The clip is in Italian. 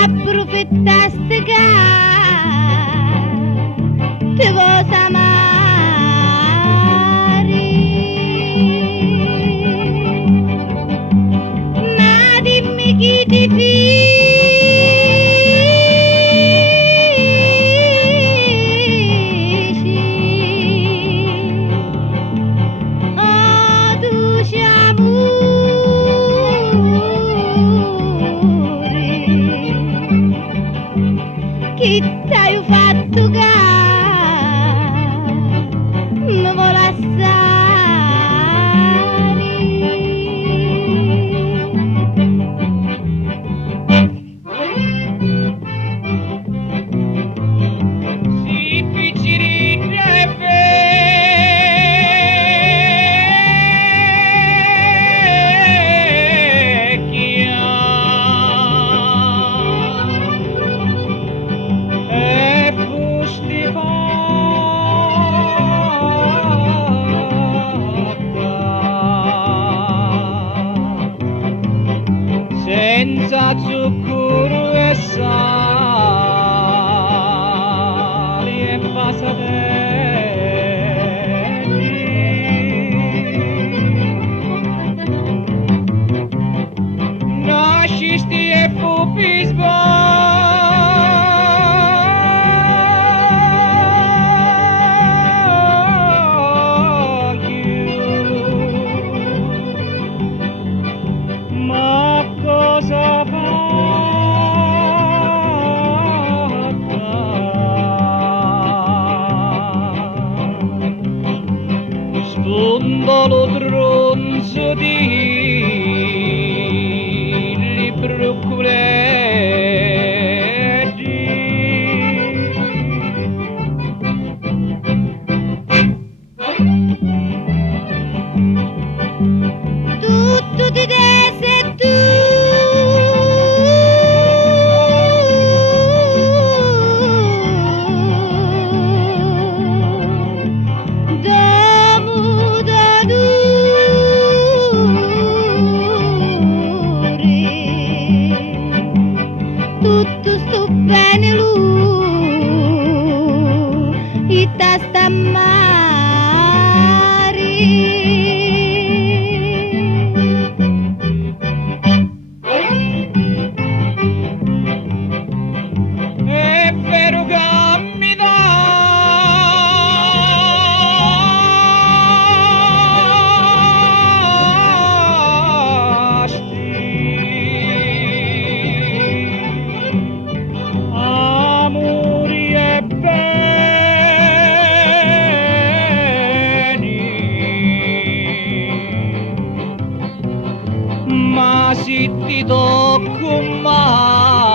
Approfittaste che ti posso amare, ma dimmi chi ti feci, oh duce amore, chi t'hai fatto che mi vuole Si piccirina e vecchia e fusti fatta senza zucchero e sali e passatempi. Nascisti e fu ma cosa fatta? Spondolo tronzo di libro tutto di te sei tu, domo d'amore, tutto sto bene lui, e ta sta male. è vero che mi dasti amori e beni, ma se ti tocco mai